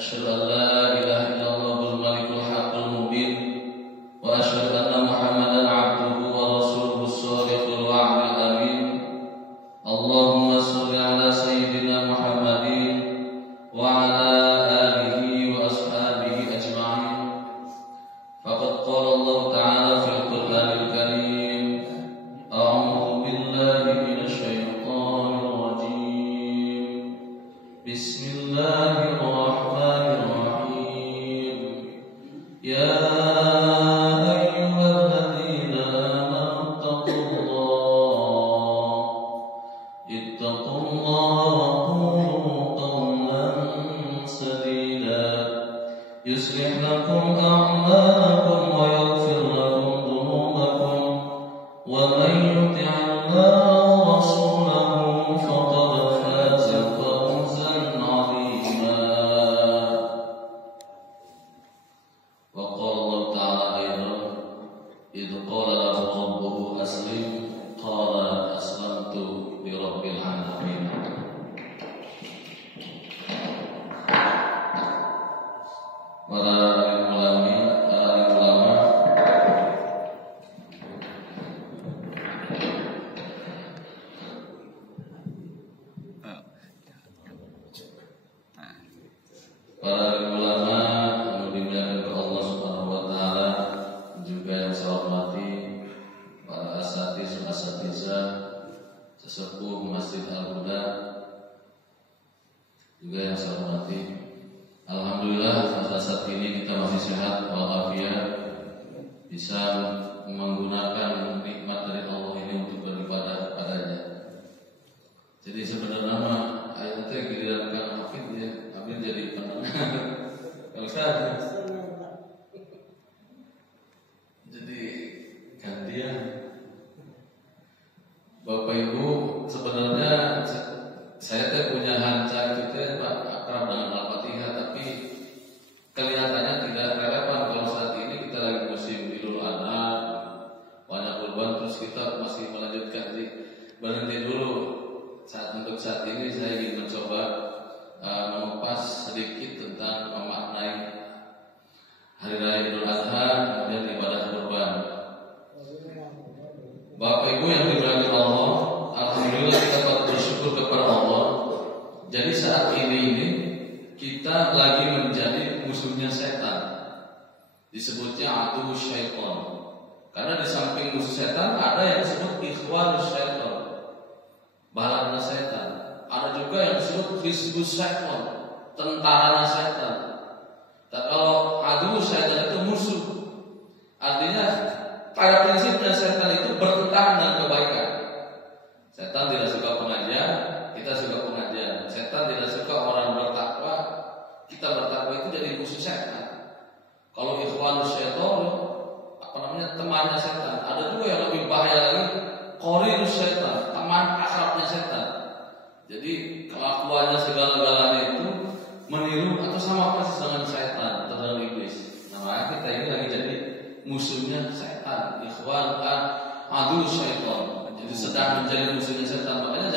أشهد أن لا إله إلا الله الملك الحق المبين وأشهد أن محمدا عبده ورسوله الصادق الوعد الأمين اللهم صل على سيدنا محمد وعلى آله وأصحابه أجمعين فقد قال الله تعالى في القرآن الكريم أعوذ بالله من الشيطان الرجيم بسم الله الرحمن الرحيم يا أيها الذين آمنوا اتقوا الله وقولوا قولا سديدا يصلح لكم أعمالكم ويغفر لكم ذنوبكم ومن يطع الله ورسوله فقد فاز فوزا عظيما وقال الله تعالى أيضا إذ قال له ربه أسلم قال أسلمت لرب العالمين. Para ulama yang dimuliakan oleh Allah Subhanahu wa taala, juga yang saya hormati para asatidzah sesepuh Masjid Al-Huda, juga yang saya hormati. Alhamdulillah pada saat ini kita masih sehat walafiat, bisa menggunakan nikmat dari Allah ini untuk beribadah kepadanya. Jadi sebenarnya ayat itu giliran Hafid ya, Hafid jadi pendengar. Ustaz. Jadi gantian. Bapak Ibu, sebenarnya saya punya hanca itu akrab dengan Al-Fatihah, tapi kelihatannya tidak relevan kalau saat ini kita lagi musim Idul Adha, banyak kurban, terus kita masih melanjutkan. Jadi berhenti dulu. Untuk saat ini saya ingin mencoba mengupas sedikit tentang memaknai Hari Raya Idul Adha, kemudian ibadah kurban. Bapak Ibu yang dimuliakan Allah, alhamdulillah kita patut bersyukur kepada Allah. Jadi saat ini kita lagi menjadi musuhnya setan. Disebutnya adu syaitan. Karena di samping musuh setan ada yang disebut ikhwanus syaitan, balanna setan. Ada juga yang disebut hizbus syaitan, tentara setan. Tapi kalau adu syaitan itu musuh, artinya pada prinsipnya setan itu bertentangan dengan kebaikan. Setan tidak suka pengajian, kita suka pengajian. Setan tidak suka orang bertakwa, kita bertakwa, itu jadi musuh setan. Kalau ikhwanus syaitan, temannya setan. Ada juga yang lebih bahaya lagi, qarinus syaitan, teman akrabnya setan. Jadi kelakuannya segala-galanya itu meniru atau sama persis dengan setan atau dengan iblis. Nah, kita ini lagi jadi musuhnya setan, ikhwan adu syaitan. Jadi sedang menjadi musuhnya setan. Makanya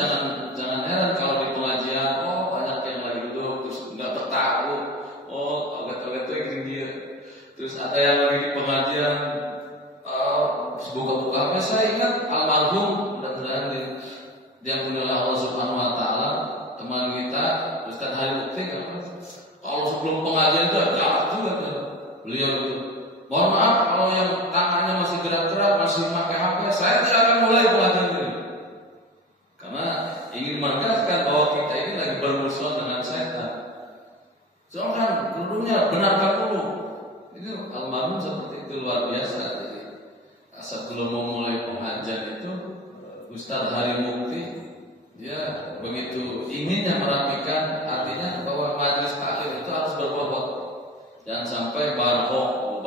jangan heran kalau di pengajian banyak yang lagi duduk terus enggak bertahu, agak-agak itu dia. Terus ada yang lagi di pengajian buka-buka apa? Saya ingat almarhum dan terakhir dia mengenal Allah Subhanahu wa taala, teman kita Ustaz Hari Mukti. Kalau sebelum pengajian itu galak juga beliau itu. Mohon maaf kalau yang tangannya masih gerak-gerak, masih pakai HP, saya tidak akan mulai pengajian ini. Karena ingin menegaskan bahwa kita ini lagi bermusuhan dengan setan. Soalnya dulunya benarkan dulu. Ini almarhum seperti itu, luar biasa. Jadi sebelum memulai pengajian itu Ustaz Hari Mukti dia begitu inginnya merapikan, artinya bahwa majelis taklim itu harus berbobot, jangan sampai barok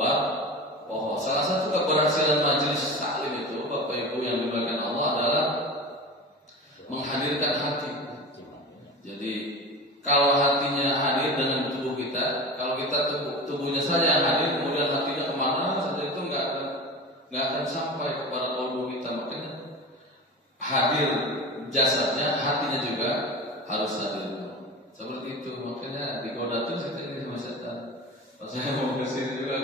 bohong. Salah satu keberhasilan majelis taklim itu, Bapak Ibu yang dimuliakan Allah, adalah menghadirkan hati. Jadi kalau hatinya hadir dengan tubuh kita, kalau kita tubuhnya saja yang hadir, kemudian hatinya kemana saja, itu nggak akan sampai kepada kalbu kita. Makanya hadir jasadnya, hatinya juga harus hadir. Seperti itu. Makanya di Kodatul kita ini saya mau kesini juga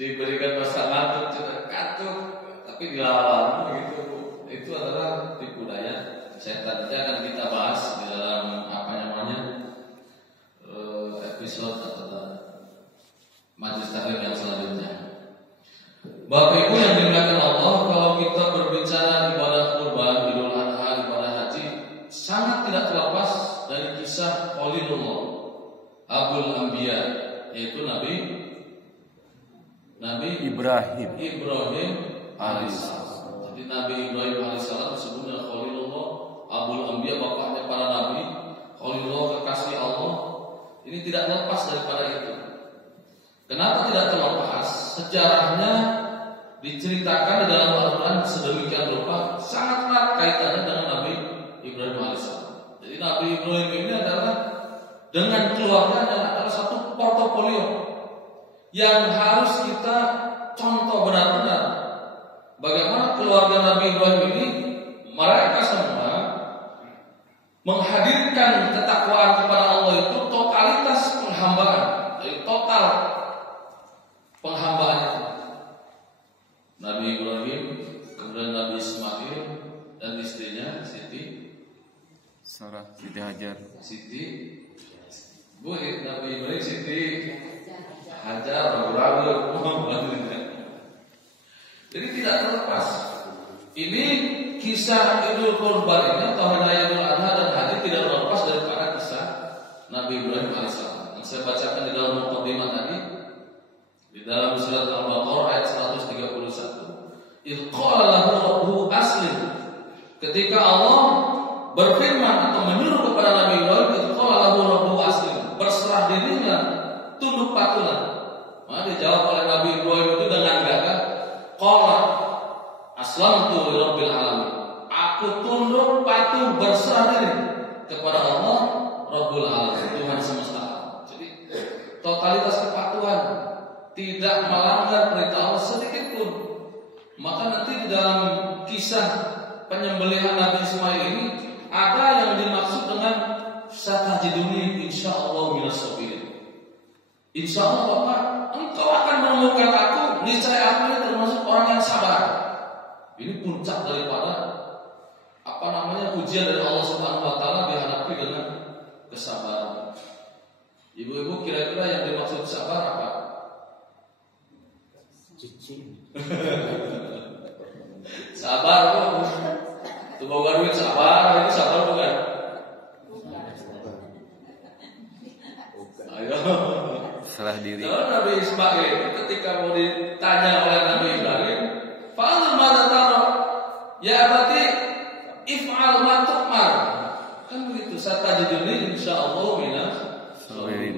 diberikan pasangan kantuk, tapi dilawan begitu. Itu adalah tipu daya setan. Nanti akan kita bahas di dalam episode atau majelis taklim yang selanjutnya. Bapak Ibu yang dimuliakan Allah, kalau kita berbicara ibadah kurban, Idul Adha, ibadah haji, sangat tidak terlepas dari kisah Khalilullah, Abul Anbiya, yaitu Nabi Ibrahim alaihissalam. Jadi Nabi Ibrahim alaihissalam disebut dengan Khalilullah, Abul Anbiya, bapaknya para nabi, Khalilullah, kekasih Allah. Ini tidak lepas daripada itu. Kenapa tidak terlepas? Sejarahnya diceritakan di dalam Al-Quran sedemikian rupa, sangat erat kaitannya dengan Nabi Ibrahim alaihissalam. Jadi Nabi Ibrahim ini adalah dengan keluarganya adalah satu portofolio yang harus kita contoh benar-benar. Bagaimana keluarga Nabi Ibrahim ini, mereka semua menghadirkan ketakwaan kepada Allah itu totalitas penghambaan, jadi total penghambaan itu. Nabi Ibrahim, kemudian Nabi Ismail dan istrinya Siti Hajar. Nabi Ibrahim, Siti Hajar, ragu-ragu. Jadi tidak terlepas. Ini kisah Idul Kurban ini atau Hari Idul Adha dan haji tidak terlepas daripada kisah Nabi Ibrahim alaihissalam. Yang saya bacakan di dalam muqaddimah tadi, di dalam surat Al-Baqarah ayat 131. Idh qala lahu rabbuhu aslim. Ketika Allah berfirman atau menyuruh kepada Nabi Ibrahim, idh qala lahu rabbuhu aslim, berserah dirinya, tunduk patuhlah. Maka dijawab oleh Nabi Ibrahim itu dengan gagah, qala aslamtu lirabbil alamin. Aku tunduk patuh berserah diri kepada Allah Rabbul Alamin, Tuhan semesta alam. Jadi totalitas kepatuhan, tidak melanggar perintah Allah sedikit pun. Maka nanti di dalam kisah penyembelihan Nabi Ismail ini ada yang dimaksud dengan satajiduni insyaallah minas sabirin. Insyaallah Bapak, engkau akan menemukan aku, niscaya aku ini termasuk orang yang sabar. Ini puncak daripada ujian dari Allah Subhanahu wa taala dihadapi dengan kesabaran. Ibu-ibu, kira-kira yang dimaksud sabar apa? Cici. Sabar kok. Tuh bawa duit sabar, ini sabar bukan? Ayo. Salah diri. Kalau Nabi Ismail ketika mau ditanya oleh Nabi Ibrahim, "Fa'al ma tara?" Ya berarti if'al ma tu'mar. Kan begitu, satajiduni insyaallah minas sabirin.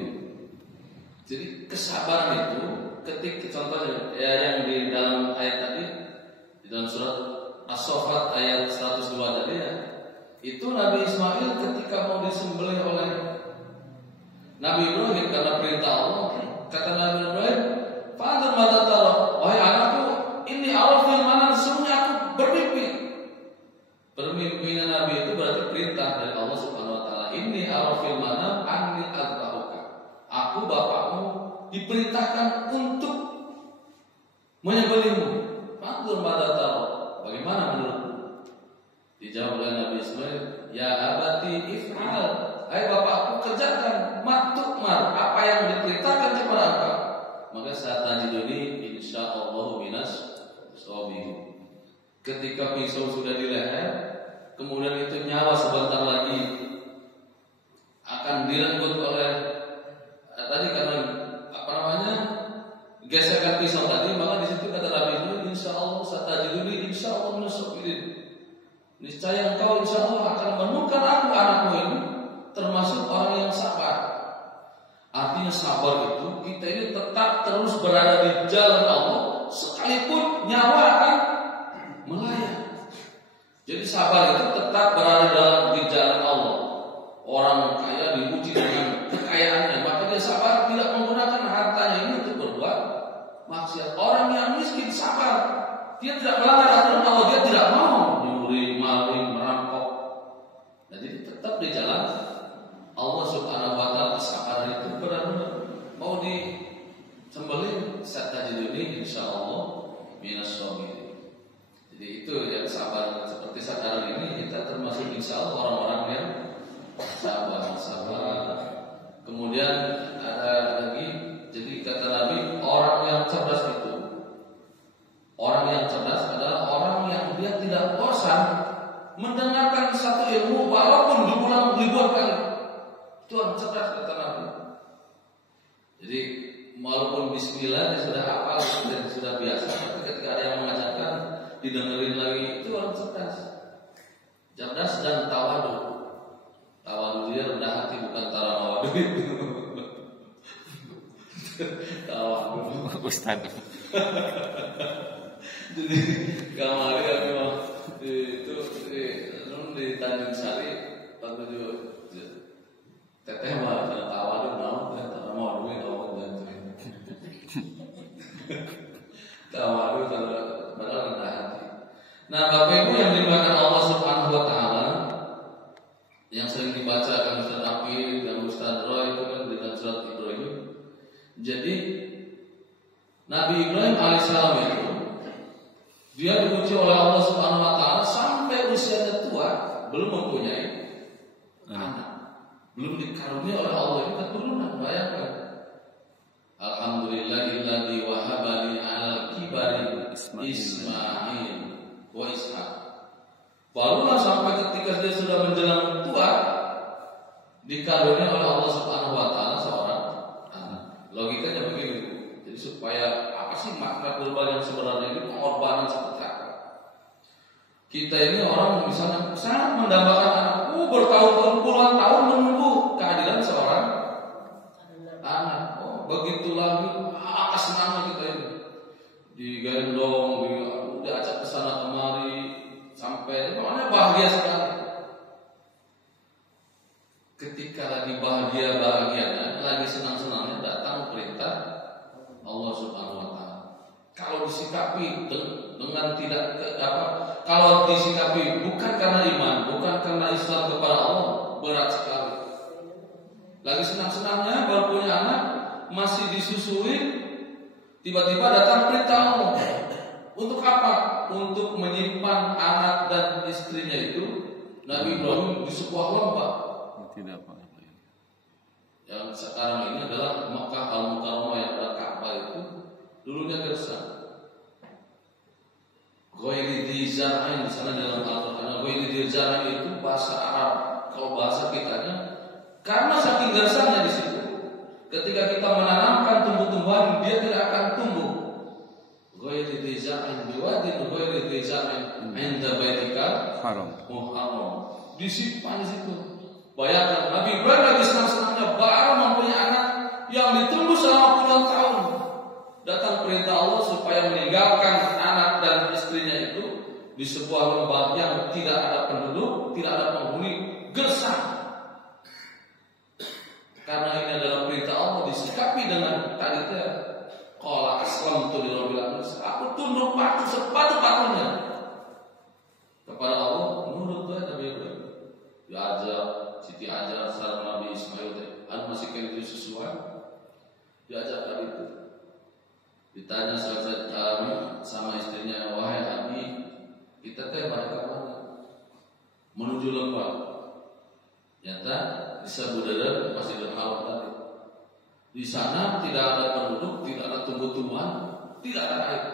Jadi kesabaran itu ketika contohnya yang di dalam ayat tadi di dalam surat As-Saffat ayat 102 tadi ya. Itu Nabi Ismail ketika mau disembelih oleh Nabi Ibrahim karena perintah Allah, kata Nabi Ibrahim, "Fa'al ma tara?" Wahai anakku, ini Allah firman, sesungguhnya aku bermimpi. Bermimpinya Nabi itu berarti perintah dari Allah Subhanahu wa taala. Ini arafil manam anni azbahuka. Aku bapakmu diperintahkan untuk menyembelihmu. Fanzur madza tara. Bagaimana menurutmu? Dijawab oleh Nabi Ismail, "Ya abati if'al." Hai bapakku, kerjakan matukmar apa yang diperintahkan kepada engkau. Maka satajiduni insyaallah minas sabirin. Ketika pisau sudah di leher, kemudian itu nyawa sebentar lagi akan direnggut oleh tadi karena gesekan pisau tadi, maka di situ kata Nabi itu insyaallah satajiduni insyaallah minas sabirin. Niscaya engkau insyaallah akan menemukan aku anakmu ini termasuk orang yang sabar. Artinya sabar itu kita ini tetap terus berada di jalan Allah sekalipun nyawa akan melayang. Jadi sabar itu tetap berada di jalan Allah. Orang kaya diuji dengan kekayaannya, maka dia sabar tidak menggunakan hartanya ini untuk berbuat maksiat. Orang yang miskin sabar, dia tidak melanggar aturan Allah, dia tidak mau nyuri, maling, merampok. Nah, jadi tetap di jalan Allah Subhanahu wa taala. Kesabaran itu benar-benar mau ada lagi. Jadi kata Nabi, orang yang cerdas itu, orang yang cerdas adalah orang yang dia tidak bosan mendengarkan satu ilmu walaupun diulang ribuan kali. Itu orang cerdas kata Nabi. Jadi walaupun Bismillah dia sudah hafal dan sudah biasa, tapi ketika ada yang mengajarkan didengerin lagi, itu orang cerdas. Cerdas dan tawadu. Tawadu dia rendah hati, bukan tarawadu. Tawadu Ustaz. Jadi kemarin memang itu di Tanjung Sari waktu itu teteh mah tawadu mau duit mau tawadu kalau rendah hati. Nah, Bapak Ibu yang dimuliakan Allah Subhanahu wa taala, yang sering dibacakan Ustaz Afif dan Ustaz Roy itu kan dengan surat Ibrahim. Jadi Nabi Ibrahim alaihissalam itu dia diuji oleh Allah Subhanahu wa taala sampai usianya tua belum mempunyai anak. Belum dikaruniai oleh Allah itu keturunan. Bayangkan. Alhamdulillahilladzi wahaba li 'alal kibari Ismail wa Ishaq. Barulah sampai ketika dia sudah menjelang tua dikaruniai oleh Allah Subhanahu wa taala seorang anak. Logikanya begini. Jadi supaya apa sih makna kurban yang sebenarnya ini, pengorbanan seperti apa? Kita ini orang misalnya sangat mendambakan anak, bertahun-tahun puluhan tahun menunggu kehadiran seorang anak. Oh, begitu lagi senangnya kita ini digendong, diajak ke sana kemari sampai pokoknya bahagia sekali. Ketika lagi bahagianya, lagi senang-senangnya datang perintah Allah Subhanahu wa taala. Kalau disikapi dengan tidak kalau disikapi bukan karena iman, bukan karena Islam kepada Allah, berat sekali. Lagi senang-senangnya baru punya anak, masih disusui, tiba-tiba datang perintah Allah. Untuk apa? Untuk menyimpan anak dan istrinya itu Nabi Ibrahim di sebuah lembah. Tidak apa-apa. Yang sekarang ini adalah Makkah Al-Mukarramah, yang ada Ka'bah itu dulunya gersang. Ghairi dzi zar'in di sana dalam Al-Qur'an. Ghairi dzi zar'in itu bahasa Arab. Kalau bahasa kitanya, karena saking gersangnya di situ, ketika kita menanamkan tumbuh-tumbuhan dia tidak akan tumbuh. Ghairi dzi zar'in biwadin ghairi dzi zar'in 'inda baitika haram. Disimpan di situ. Bayangkan Nabi Ibrahim lagi senang-senangnya baru mempunyai anak yang ditunggu selama puluhan tahun. Datang perintah Allah supaya meninggalkan anak dan istrinya itu di sebuah lembah yang tidak ada penduduk, tidak ada penghuni, gersang. Karena ini adalah perintah Allah, disikapi dengan tadi itu qala aslamtu lirabbil alamin. Aku tunduk patuh sepatu-patuhnya kepada Allah, menurut Nabi Ibrahim. Diajar Siti Hajar sareng Nabi Ismail masih kena itu sesuai. Diajar tadi itu. Ditanya sama istrinya, wahai Abi, kita balik ke mana? Menuju lembah. Nyata di Sabudadar Masjidil Haram tadi. Di sana tidak ada penduduk, tidak ada tumbuh-tumbuhan, tidak ada air.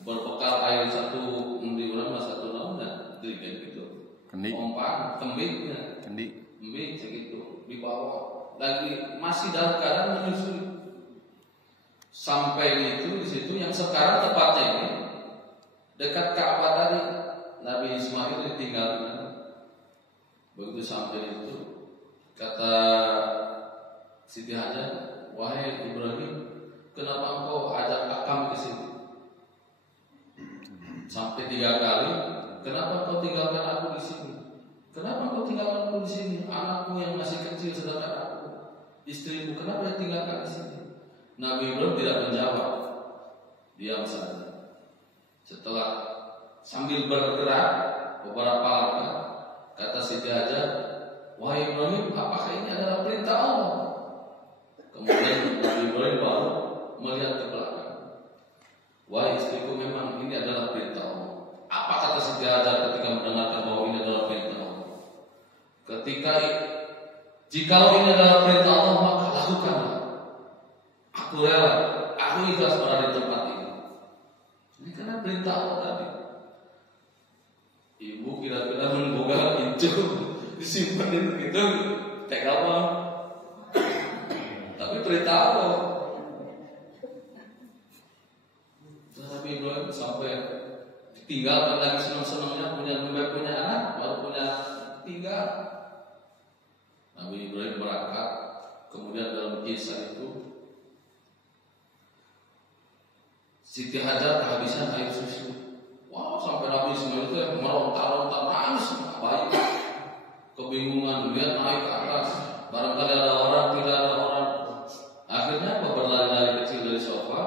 Berbekal air satu di urang satu naunnya, dirikan gitu. Pompa, kembitnya, kembit segitu di bawah. Lagi masih dalam keadaan menyusui. Sampai itu di situ yang sekarang tepatnya ini dekat Ka'bah tadi, Nabi Ismail ditinggalkan. Begitu sampai itu kata Siti Hajar, wahai Ibrahim, kenapa engkau ajak kami ke sini? Sampai 3 kali, kenapa engkau tinggalkan aku di sini? Kenapa engkau tinggalkan aku di sini? Anakku yang masih kecil sedangkan aku, istrimu, kenapa ditinggalkan di sini? Nabi Ibrahim tidak menjawab, diam saja. Setelah sambil bergerak beberapa langkah, kata Siti Hajar, wahai Ibrahim, apakah ini adalah perintah Allah? Kemudian Nabi Ibrahim baru melihat ke belakang. Wahai istriku, memang ini adalah perintah Allah. Apa kata Siti Hajar ketika mendengarkan bahwa ini adalah perintah Allah? Jikalau ini adalah perintah Allah, maka lakukanlah. Aku rela, aku ikhlas berada di tempat ini. Ini karena perintah Allah tadi. Ibu kira-kira membuka pintu disimpan itu tega apa? Tapi perintah Allah. Nabi Ibrahim sampai ditinggalkan lagi senang-senangnya punya anak, baru punya tinggal. Nabi Ibrahim berangkat, kemudian dalam kisah itu Siti Hajar kehabisan air susu. Wow, sampai Nabi Ismail itu meronta-ronta nangis, bayi kebingungan, dia naik ke atas. Barangkali ada orang, tidak ada orang. Akhirnya apa? Berlari-lari kecil dari sofa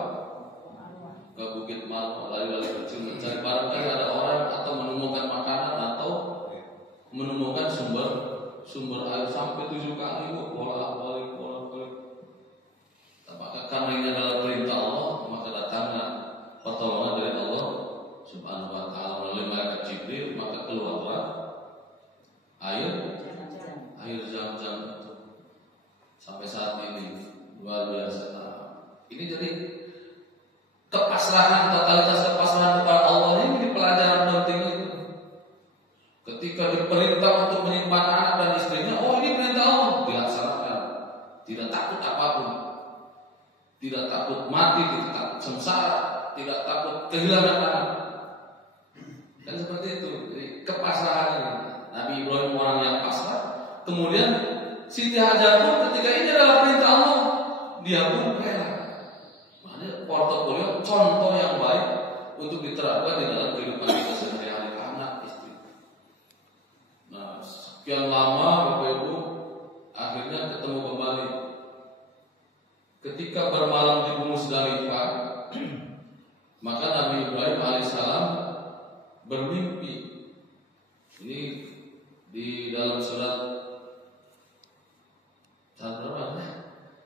ke Bukit Marko, lari-lari kecil mencari barangkali ada orang atau menemukan makanan atau menemukan sumber air sampai 7 kali bolak-balik. Maka karena ini adalah perintah Allah, maka datanglah pertolongan dari Allah Subhanahu wa taala melalui malaikat Jibril, maka keluarlah air Zam-Zam itu. Sampai saat ini luar biasa. Ini jadi kepasrahan, totalitas kepasrahan kepada Allah ini pelajaran penting itu. Ketika diperintah untuk menyimpan anak dan istrinya, oh ini perintah Allah, dilaksanakan. Tidak takut apapun. Tidak takut mati, tidak takut sengsara, tidak takut kehilangan anak. Dan seperti itu, jadi kepasrahan ini. Nabi Ibrahim orang yang pasrah. Kemudian Siti Hajar pun ketika ini adalah perintah Allah, dia pun rela. Makanya portofolio contoh yang baik untuk diterapkan di dalam kehidupan kita sehari-hari, anak istri. Nah, sekian lama Bapak Ibu akhirnya ketemu kembali. Ketika bermalam di Musdalifah, maka Nabi Ibrahim alaihissalam bermimpi. Ini di dalam surat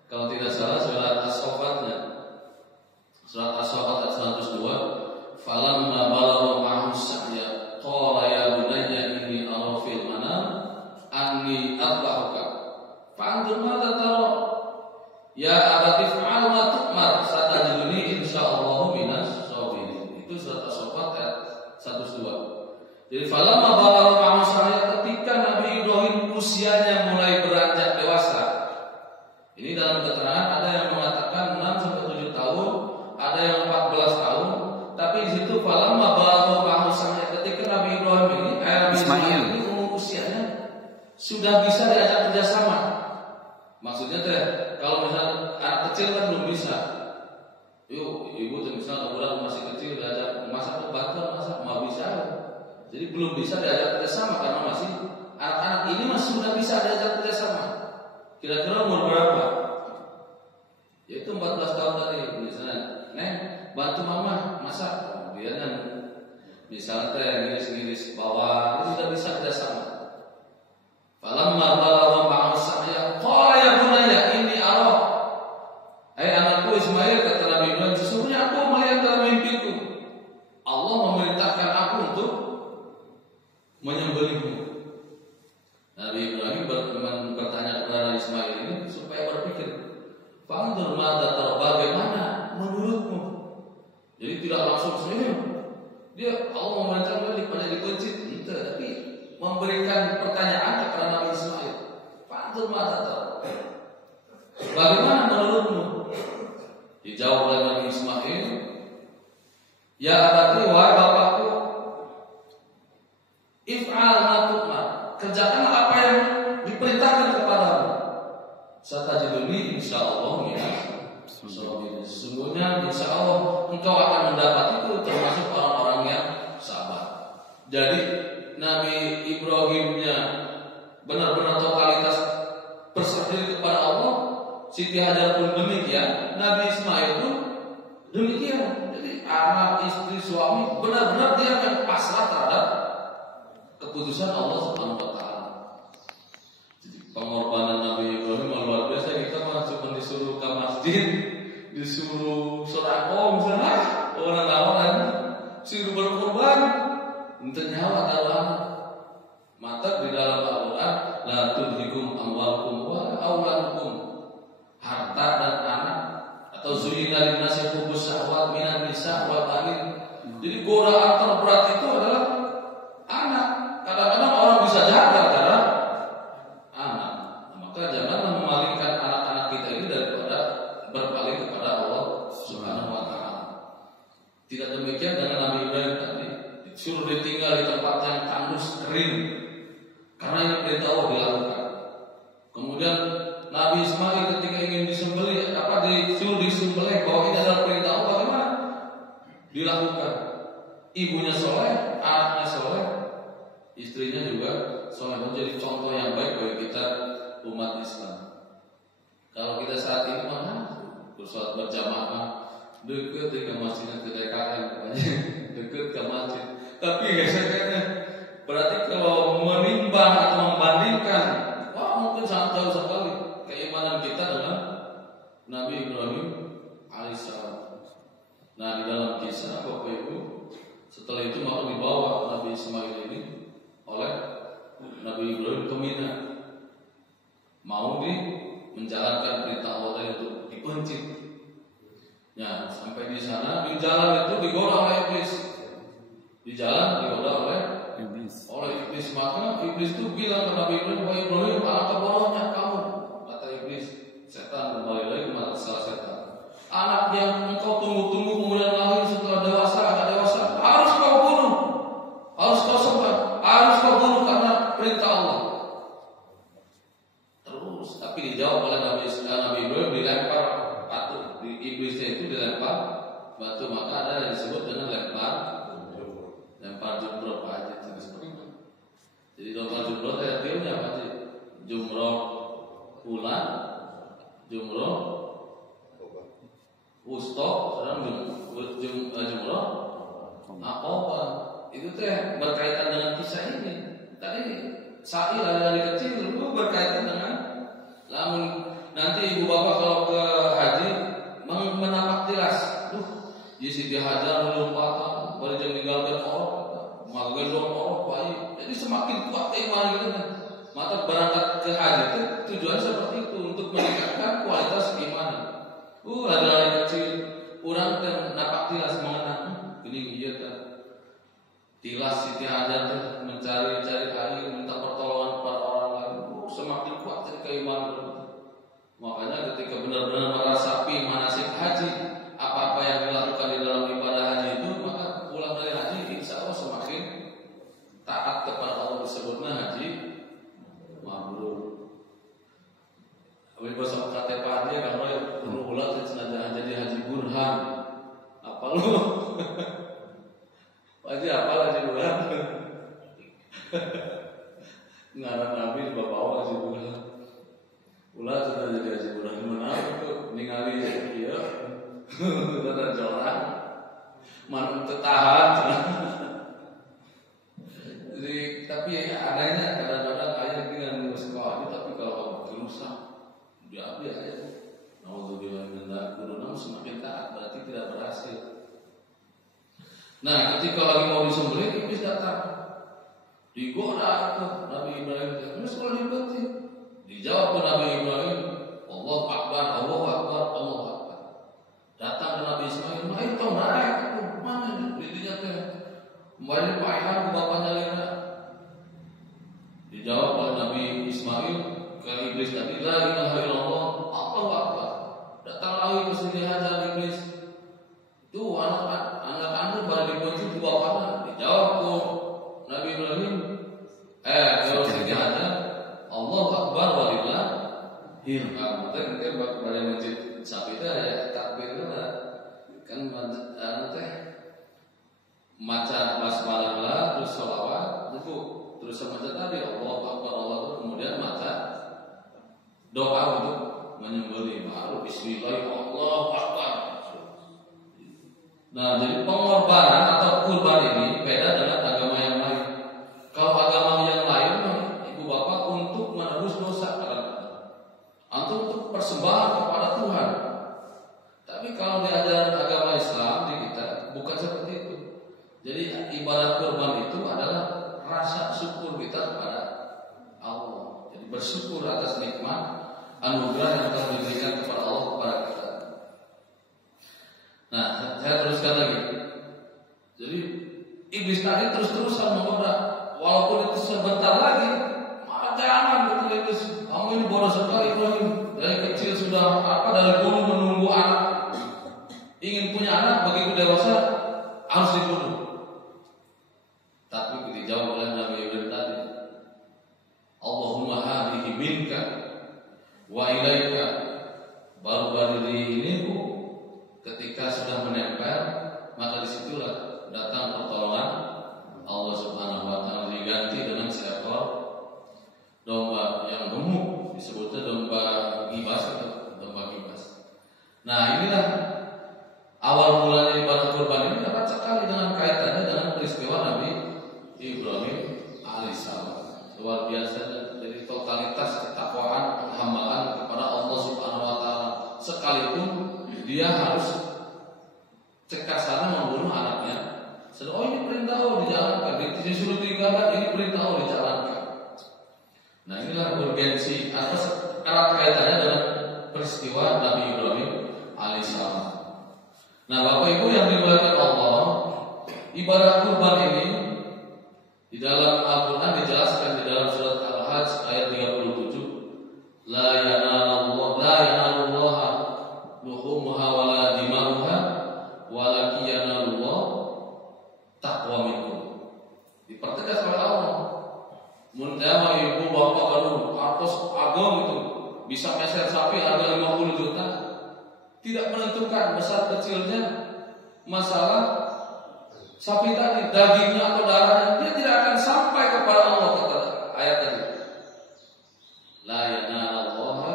kalau tidak salah surat As-Saffat-nya. Surat As-Saffat ayat 102. Falamma balagha ma'ahu sa'ya qala ya bunayya inni ara fil manam anni adbahuka fanzur madza tara. Ya abati fa'al ma tu'mar satajiduni insyaallah minas sabirin. Itu surat As-Saffat ayat 102. Jadi falamma balagha ma'ahu sa'ya, ketika Nabi Ibrahim usianya mulai beranjak dewasa. Ini dalam keterangan ada yang mengatakan 6 sampai 7 tahun, ada yang 14 tahun, tapi di situ falamma balagha ma'ahu sa'ya, ketika Nabi Ibrahim ini Ismail ini usianya sudah bisa diajak kerjasama. Maksudnya kalau misalnya anak kecil kan belum bisa. Yuk, ibu tuh misalnya bulan masih kecil diajak masak bantuan masak nggak bisa. Jadi belum bisa diajak kerjasama karena masih anak-anak ini masih sudah bisa diajak kerjasama. Kira-kira umur berapa? Yaitu 14 tahun tadi misalnya. Neng, bantu mama masak. Kemudian kan misalnya ngiris-ngiris bawah, itu sudah bisa kerjasama. Falamma balagha ma'ahu sa'ya qala ya bunayya inni ara. Anakku Ismail, kata Nabi Ibrahim, sesungguhnya aku melihat dalam mimpiku Allah memerintahkan aku untuk menyembelihmu. Nabi Ibrahim bertanya kepada Ismail ini supaya berpikir, fanzur madza tara, bagaimana menurutmu? Jadi tidak langsung sebenarnya dia Allah memerintahkan dia dikunci, tapi memberikan pertanyaan kepada Nabi Ismail. Fanzur madza tara, bagaimana menurutmu? Dijawab oleh Nabi Ismail, ya abati, wahai bapakku, if'al ma tu'mar, kerjakanlah apa yang diperintahkan kepadamu. Satajiduni insyaallah minas sabirin. Sesungguhnya insyaallah engkau akan mendapat itu termasuk orang-orang yang sabar. Jadi Nabi Ibrahimnya benar-benar totalitas berserah diri kepada Allah. Siti Hajar pun demikian, Nabi Ismail pun demikian. Jadi anak, istri, suami benar-benar dia akan pasrah terhadap keputusan Allah Subhanahu wa taala. Jadi pengorbanan Nabi Ibrahim luar biasa. Kita mah cuma disuruh ke masjid, disuruh sedekah misalnya, orang-orang suruh berkorban untuk nyawa dalam mata di dalam Al-Qur'an, la tulhikum amwalukum wa auladukum, harta dan anak atau zuyina linnasi hubbus syahwat minan nisa wal banin. Jadi godaan terberat itu adalah anak. Kadang-kadang orang bisa jahat gara-gara anak. Maka jangan memalingkan anak-anak kita ini daripada berpaling kepada Allah Subhanahu wa taala. Tidak demikian dengan Nabi Ibrahim tadi, disuruh ditinggal di tempat yang tandus kering karena ini perintah Allah dilakukan. Kemudian Nabi Ismail ketika ingin disembelih, disuruh disembelih, bahwa ini adalah perintah Allah, bagaimana? Dilakukan. Ibunya soleh, anaknya soleh, istrinya juga soleh. Menjadi contoh yang baik bagi kita umat Islam. Kalau kita saat ini mana bersolat berjamaah dekat ke masjidnya ke DKM, dekat ke masjid. Tapi biasanya berarti kalau menimbang atau membandingkan, wah mungkin sangat jauh sekali keimanan kita dengan Nabi Ibrahim alaihissalam. Nah, di dalam kisah Bapak Ibu, setelah itu maka dibawa Nabi Ismail ini oleh Nabi Ibrahim ke Mina, mau menjalankan perintah Allah untuk dipencit. Ya, sampai di sana di jalan itu digoda oleh iblis. Di jalan digoda oleh iblis. Maka iblis itu bilang ke Nabi Ibrahim, "Wahai Ibrahim, alangkah bodohnya kamu." Kata iblis, setan kembali lagi ke masalah setan. Anak yang engkau tunggu-tunggu kemudian lahir setelah dewasa, agak dewasa, harus kau bunuh, harus kau sembah, harus kau bunuh karena perintah Allah. Terus, tapi dijawab oleh Nabi Ibrahim, dilempar batu. Iblisnya itu dilempar batu, maka ada yang disebut dengan lempar jumroh aja. Jadi lempar jumroh artinya apa sih? Jumroh ulang, jumroh ustok, jumroh apa? Itu teh berkaitan dengan kisah ini. Tadi Sa'i dari kecil itu berkaitan dengan lamun nanti ibu bapak kalau ke haji menapak tilas, di Siti Hajar lompatan, balik jam meninggalkan orang, magendong orang bayi. Jadi semakin kuat iman gitu kan. Maka berangkat ke haji itu tujuan seperti itu untuk meningkatkan kualitas keimanan. Lari kecil, orang napak tilas mengenang, ini iya kan. Tilas Siti Hajar tuh mencari-cari air, minta pertolongan kepada orang lain. Semakin kuat jadi keimanan. Makanya ketika benar-benar merasapi manasik haji, apa-apa yang dilakukan di dalam ibadah haji itu, maka pulang dari haji insya Allah semakin taat kepada Allah, disebutnya haji mabrur. Tapi bahasa KTP haji kalau perlu ulang sengaja jadi haji burhan. Apa lu? Haji apa haji burhan? Ngaran Nabi bawa haji burhan. Ulah sudah jadi haji burhan menang itu ningali dia. Sudah jorang, mana tertahan. Jadi tapi adanya kadang-kadang ayah dengan sekolah, tapi kalau kamu rusak, dia aja. Naudzubillah min dzalik, guru semakin taat berarti tidak berhasil. Nah, ketika lagi mau disembelih, iblis datang, digoda tuh Nabi Ibrahim. Terus kalau dibanting, dijawab tuh Nabi Ibrahim, Allahu Akbar, Allahu Akbar, Allahu Akbar. Datang ke Nabi Ismail, "Ayo kau naik, mana didinya teh? Kembali payah bapaknya lena." Dijawab oleh Nabi Ismail ke iblis tadi, "La ilaha illallah, Allahu Akbar." Datang lagi ke Siti Hajar iblis. Itu anak anda pada dikunci ke bapaknya. Dijawab tuh Nabi Ibrahim, ke Siti Hajar, Allahu Akbar walillahil hamd. Mungkin pada masjid sapi itu ya takbir itu kan teh maca basmalah terus sholawat terus sama tadi Allahu Akbar Allah, kemudian maca doa untuk menyembelih, baru bismillah Allahu Akbar. Nah, jadi pengorbanan atau kurban ini beda dengan agama yang lain. Kalau agama yang lain, ibu bapak untuk menebus dosa atau untuk persembahan kepada Tuhan. Tapi kalau di ajaran agama Islam di kita bukan seperti itu. Jadi ibadat kurban itu adalah rasa syukur kita kepada Allah. Jadi bersyukur atas nikmat anugerah yang telah diberikan kepada Allah kepada kita. iblis tadi terus-terusan menggoda, walaupun itu sebentar lagi, malah jangan betul iblis. Kamu ini bodoh sekali Ibrahim. Dari kecil sudah dari dulu menunggu anak, ingin punya anak, begitu dewasa harus dibunuh. Tapi dijawab oleh Nabi Ibrahim tadi, Allahumma hadhihi minka wa ilaika. Baru-baru ini ketika sudah menempel, maka disitulah datang pertolongan Allah Subhanahu wa taala, diganti dengan seekor domba yang gemuk, disebutnya domba gibas atau domba gibas. Nah, inilah awal mulanya ibadah kurban ini dapat sekali dengan kaitannya dengan peristiwa Nabi Ibrahim alaihissalam. Luar biasa, dari totalitas ketakwaan penghambaan kepada Allah Subhanahu wa taala, sekalipun dia harus cekasana membunuh anaknya. Oh, ini perintah Allah dijalankan, disuruh tinggalkan, ini perintah Allah dijalankan. Nah, inilah urgensi atas erat kaitannya dengan peristiwa Nabi Ibrahim alaihissalam. Nah, Bapak Ibu yang dimuliakan Allah, ibadah kurban ini di dalam Al-Quran dijelaskan di dalam surat Al-Hajj ayat 37, la yanalullaha luhumuha wala dima'uha walakin yanalullah taqwa minkum. Dipertegas oleh Allah, mundama ibu bapak kalau atas agam itu bisa meser sapi harga 50 juta, tidak menentukan besar kecilnya masalah sapi tadi, dagingnya atau darahnya, dia tidak akan sampai kepada Allah, kata ayat tadi. La yanalallaha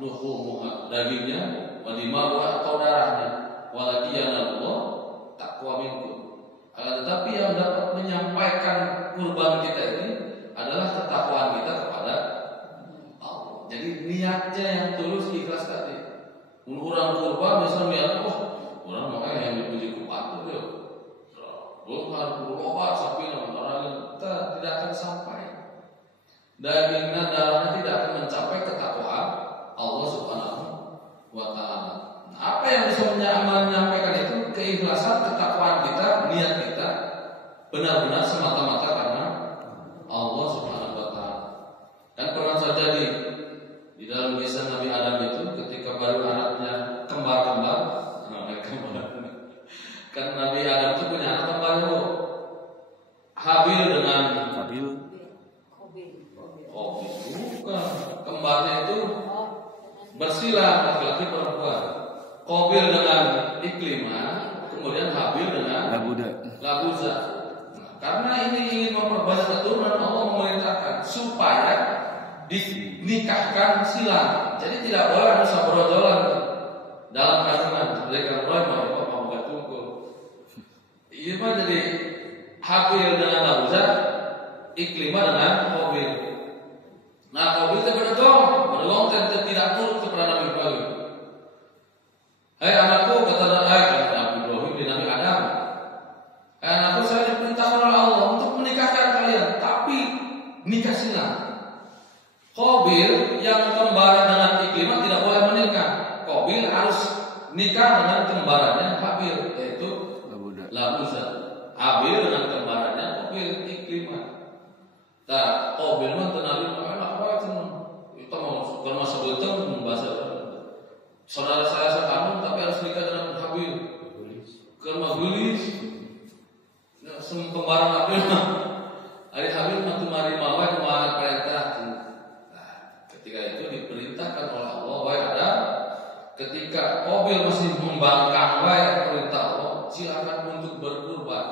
luhumuha, dagingnya, wa dima'uha atau darahnya, walakin yanalullah taqwa minkum. Akan tetapi yang dapat menyampaikan kurban kita ini adalah ketakwaan kita kepada Allah. Jadi niatnya yang tulus, ikhlas tadi. Orang kurban bisa melihat, orang makanya yang dipuji kupatu dia. Bukan berobat sapi orang kita tidak akan sampai. Dagingnya, darahnya tidak akan mencapai ketakwaan Allah Subhanahu wa taala. Nah, apa yang bisa menyampaikan itu? Keikhlasan, ketakwaan kita, niat kita benar-benar semata-mata karena Allah Subhanahu wa taala. Kan pernah terjadi di dalam kisah Nabi Adam itu, ketika baru anaknya kembar-kembar, kan Nabi Adam itu punya anak kembar itu, Habil dengan Qabil. Bukan, kembarnya itu bersilang, laki-laki perempuan. Qabil dengan Iklimah, kemudian Habil dengan Labuza. Nah, karena ini ingin memperbanyak keturunan, Allah memerintahkan supaya dinikahkan silang. Jadi tidak boleh ada sabrojolan dalam kandungan. Mereka boleh bapak bukan tunggu. Ini mah jadi Habil dengan Labuza, Iklimah dengan Qabil. Nah, Qabil itu berdegong tidak turut kepada Nabi Ibrahim. Hai anakku, kata Nabi Ibrahim di Nabi Adam, hai anakku, saya diperintahkan oleh Allah untuk menikahkan kalian, tapi nikah silang. Qabil yang kembaran dengan Iklimah tidak boleh menikah. Qabil harus nikah dengan kembarannya Habil, yaitu Labuza. Habil dengan kembarannya Qabil, Iklimah. Nah, Qabil mah Nabi Muhammad apa itu? Itu mau kalau masuk itu membahas saudara saya sekandung tapi harus nikah dengan Habil. Kalau Gulis, kembaran Habil, hari Habil nanti mari mawai kemana perintah. Nah, ketika itu diperintahkan oleh Allah, wahai Adam, ketika Qabil masih membangkang wahai perintah Allah, silakan untuk berkurban.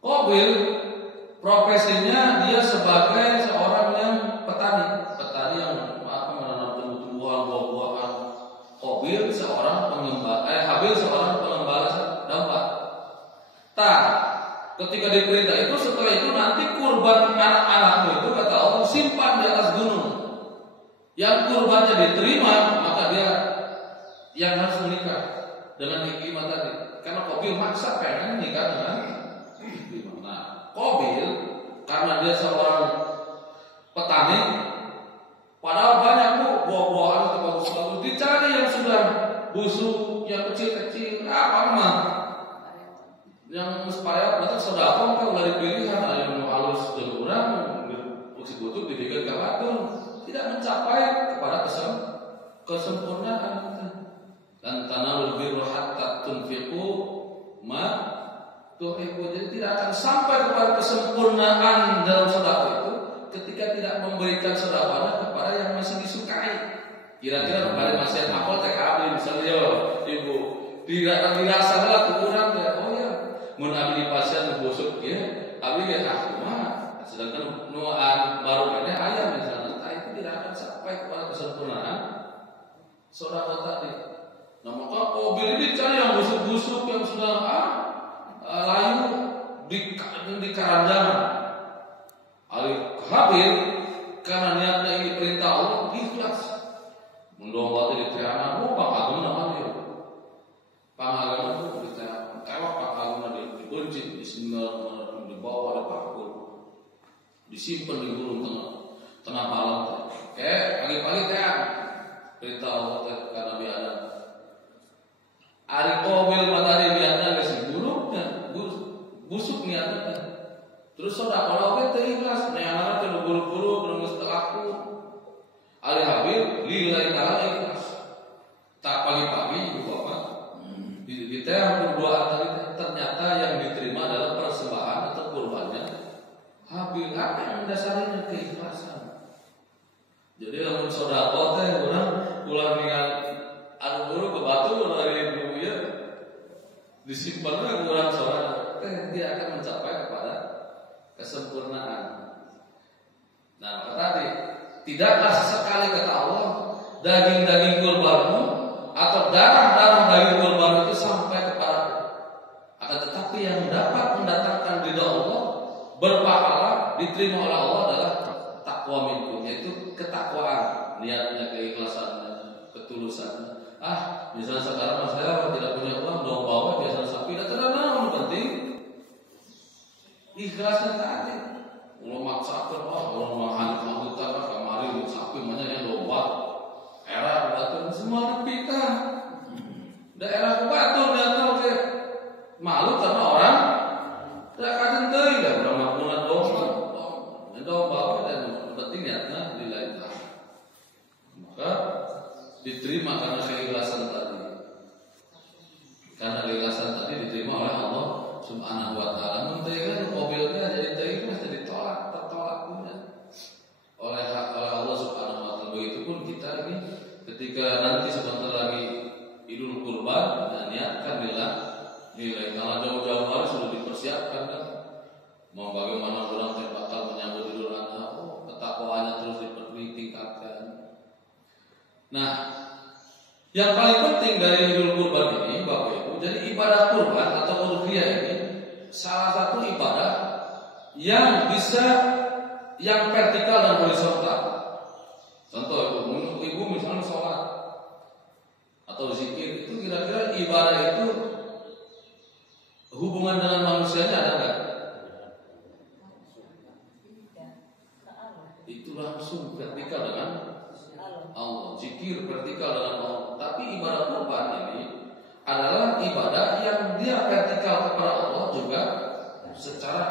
Qabil profesinya dia sebagai seorang yang petani yang menanam tumbuh-tumbuhan, buah-buahan. Habil seorang pengembala domba. Ketika diperintah itu, setelah itu nanti kurban anak-anakmu itu, kata Allah, simpan di atas gunung. Yang kurbannya diterima, maka dia yang harus menikah dengan Iklimah tadi. Karena Qabil maksa pengen nikah dengan Iklimah. Nah, Qabil karena dia seorang petani, padahal banyak buah-buahan itu bagus-bagus, dicari yang sudah busuk, yang kecil-kecil, apa mah Yang supaya betul sedekah kan udah dipilihan ada yang halus dan kurang uksi butuh dibikin kabatur tidak mencapai kepada kesempurnaan. Dan tanalul birra hatta tunfiqu ma tuhibbu. Jadi tidak akan sampai kepada kesempurnaan dalam sedekah itu ketika tidak memberikan sedekahnya kepada yang masih disukai. Kira-kira kepada masih apa TKB misalnya ibu tidak dirasa kurang ya. Oh ya mun abdi pasien busuk ya, abdi ge mah sedangkan nuan baru ini ayam misalnya, itu tidak akan sampai kepada kesempurnaan sedekah tadi. Nah maka mobil ini cari yang busuk-busuk yang sudah layu di keranjang. Alih habis karena niatnya ini perintah Allah ikhlas. Mundong waktu di tiana, pangagum namanya. Pangagum itu kita kawak pangagum dibenci, disimpan di bawah, dipakul, disimpan di gurun tengah malam. Kayak pagi-pagi teh perintah Allah karena Nabi Adam. Ari kobil matahari niatnya geus buruk, busuk niatnya. Terus saudara kalau kita ikhlas, neangan teh buru-buru geus teu laku. Ali habil lillahi ta'ala ikhlas. Tak pagi-pagi ibu bapak di teh berdoa tadi ternyata yang diterima adalah persembahan atau kurbannya habil. Apa yang mendasarinya? Keikhlasan. Jadi lamun sedekah teh ulah ningal anu buru ke batu dari dulu ya disimpan urang soal dia akan mencapai kepada kesempurnaan. Nah, tadi tidaklah sesekali kata Allah daging-daging kurbanmu atau darah-darah daging kurban itu sampai kepadaku. Akan tetapi yang dapat mendatangkan ridha Allah, berpahala, diterima oleh Allah adalah takwa minkum, yaitu ketakwaan, niatnya, keikhlasannya, ketulusannya. Misalnya sekarang saya tidak punya uang, dong bawa biasa sapi, tidak terlalu penting. Ikhlasnya tadi. Kalau maksakan, orang mahal anggota kamari sapi banyak yang lomba. Era batu semua dipita. Daerah batu datang ke malu karena orang tidak kadang teuing dah urang mah domba. Domba dan penting niatna lillahi ta'ala. Maka diterima karena keikhlasan tadi. Karena keikhlasan tadi diterima oleh Allah Subhanahu wa taala. Mun teu kan mobilnya jadi teuing jadi tertolak oleh Allah Subhanahu wa taala. Begitupun kita ini ketika nanti sebentar lagi Idul Kurban, niatkan lillahi ta'ala. Jauh-jauh hari sudah dipersiapkan kan. Mau bagaimana orang bakal menyambut Idul Adha, ketakwaannya terus ditingkatkan. Nah, yang paling penting dari Idul Kurban ini Bapak Ibu, jadi ibadah kurban atau udhiyah ini salah satu ibadah yang bisa yang vertikal dan horizontal. Contoh ibu misalnya sholat atau zikir itu kira-kira ibadah itu hubungan dengan manusianya ada nggak? Itu langsung vertikal dengan Allah, zikir vertikal dengan Allah. Tapi ibadah kurban ini adalah ibadah yang dia vertikal kepada Allah juga secara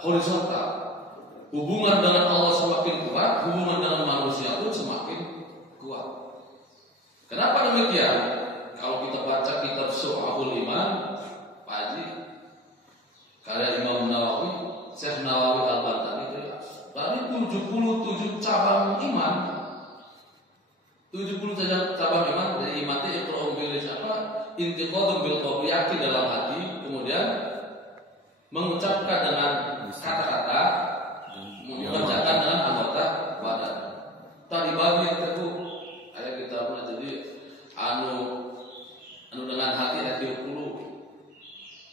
horizontal. Hubungan dengan Allah semakin kuat, hubungan dengan manusia pun semakin kuat. Kenapa demikian? Kalau kita baca kitab Syu'abul Iman, Pak Haji, karya Imam Nawawi, Syekh Nawawi Al-Bantani, dari 77 cabang iman, 70 cabang iman dari iman itu iqra' bil apa? Intiqadun bil qalbi, yakin dalam hati, kemudian mengucapkan dengan kata-kata, mengerjakan dengan anggota badan. Tadi bagi itu ayat kita pernah jadi anu dengan hati ayat 20,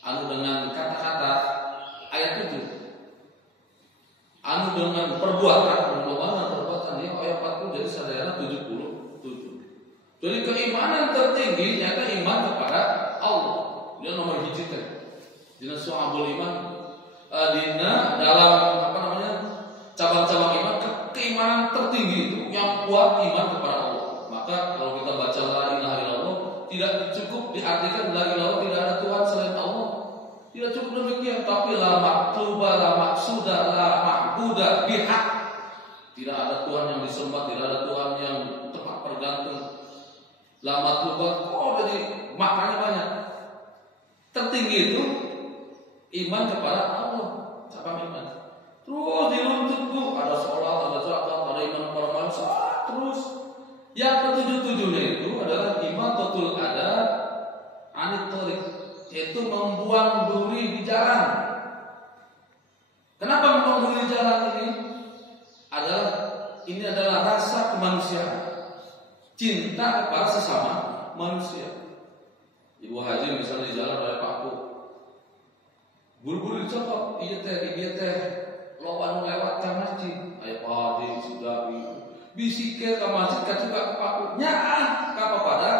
anu dengan kata-kata ayat 7, anu dengan perbuatan ini ayat 40, jadi sadayana 77. Jadi keimanan tertinggi nyata iman kepada Allah. Dia nomor hiji teh. Dina Syu'abul Iman, dina dalam apa namanya? Cabang-cabang iman, keimanan tertinggi itu yang kuat iman kepada Allah. Maka kalau kita baca la ilaha illallah, tidak cukup diartikan la ilaha illallah tidak ada Tuhan selain Allah. Tidak cukup demikian, tapi la maktubah, la maksudah, la ma'budah bihaq. Tidak ada Tuhan yang disembah, tidak ada Tuhan yang tempat bergantung. La maktubah, jadi maknanya banyak. Tertinggi itu iman kepada Allah, cabang iman. Terus diruntut Bu, ada sholat, ada zakat, ada iman kepada manusia, terus. Yang ketujuh-tujuhnya itu adalah iman totul ada anit torik, yaitu membuang duri di jalan. Kenapa membuang duri di jalan ini? Ini adalah rasa kemanusiaan, cinta kepada sesama manusia. Ibu Haji misalnya di jalan oleh Pak Bu, buru-buru dicopot, iya teh, lawan lewat ke masjid. Ayo Pak Haji sudah bisikir ke masjid ke juga ke Pak Bu, nyaah kapa pada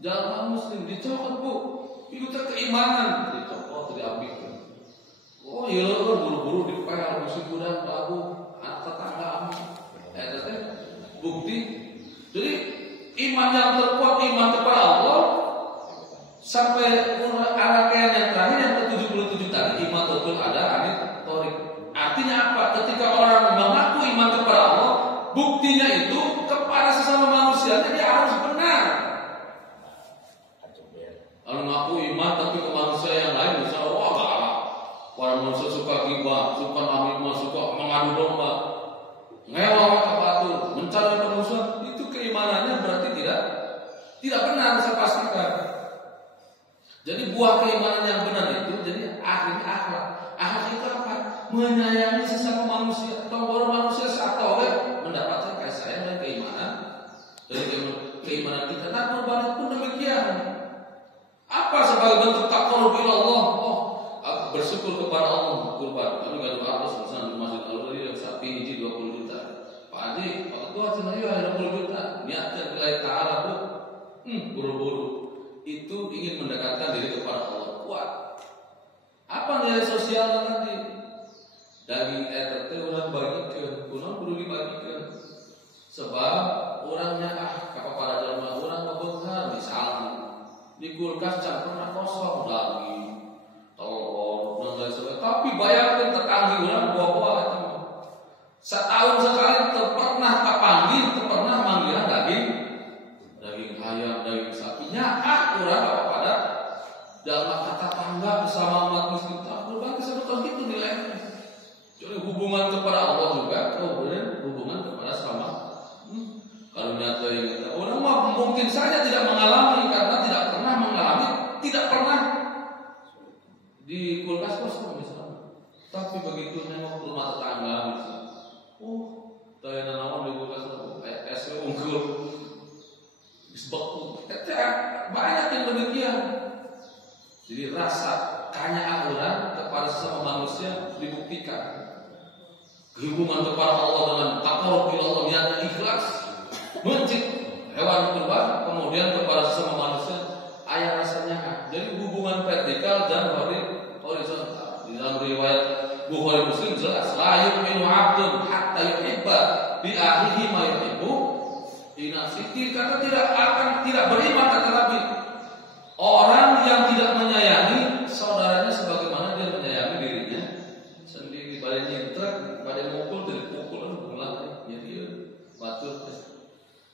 jalan muslim dicopot Bu, itu keimanan dicopot diambil. Oh iya buru-buru dipel musik budak Pak Bu, tetangga itu bukti. Jadi iman yang terkuat, iman kepada Allah. Sampai rangkaian yang terakhir yang ke-77 tadi, iman totul ada anit torik. Artinya apa? Ketika orang mengaku iman kepada Allah, buktinya itu kepada sesama manusia dia harus benar. Kalau mengaku iman tapi ke manusia yang lain, misalnya galak. Para manusia suka gibah, suka namimah, suka mengadu domba, ngewah kebatul, mencari permusuhan, itu keimanannya berarti tidak benar, saya pastikan. Jadi buah keimanan yang benar itu, jadi akhirnya akhlak. Akhlak itu apa? Menyayangi sesama manusia. Atau orang manusia atau mendapatkan kasih sayang dan keimanan dari keimanan kita. Nah, kurban pun demikian. Apa sebagai bentuk taqarrub ila Allah? Aku bersyukur kepada Allah kurban. Kami enggak doa terus di Masjid Al-Qur'an yang sapi hiji 20 juta. Pak Haji, Pak Ketua cenah ya 20 juta. Niatkan lillahi ta'ala Bu. Buru-buru. Itu ingin mendekatkan diri kepada Allah kuat. Apa nilai sosial nanti? Daging eta teh urang bagikeun, kunaon kudu dibagikan. Sebab orangnya kepada jalma urang bebenghar misalnya. Di kulkas can pernah kosong daging, telur, dan lain sebagainya. Tapi bayangkeun tetanggi urang buah-buah eta. Setahun sekali pernah kapanggih, pernah manggilan daging ayam, daging sapinya, kurang apa pada dalam kata tangga bersama umat muslim. Kurban sebetulnya itu nilainya. Jadi hubungan kepada Allah juga, kemudian hubungan kepada sama. Kalau nyata yang orang mah mungkin saja tidak mengalami karena tidak pernah mengalami, tidak pernah di kulkas kosong misalnya. Tapi begitu nengok rumah tetangga misalnya, daya nanawan di kulkas es unggul. Banyak yang demikian. Jadi rasa kanya orang kepada sesama manusia dibuktikan. Hubungan kepada Allah dengan taqarrub ila Allah yang ikhlas, mencit hewan kurban, kemudian kepada sesama manusia ayat rasanya. Jadi hubungan vertikal dan horizontal. Di dalam riwayat Bukhari Muslim jelas, la yu'minu 'abdun hatta yuhibba bi akhihi ma yuhibbu dinasiti, karena tidak beriman kata Nabi orang yang tidak menyayangi saudaranya sebagaimana dia menyayangi dirinya sendiri. Balik nyentrak, balik mukul, dipukul, pulang, ya dia batur.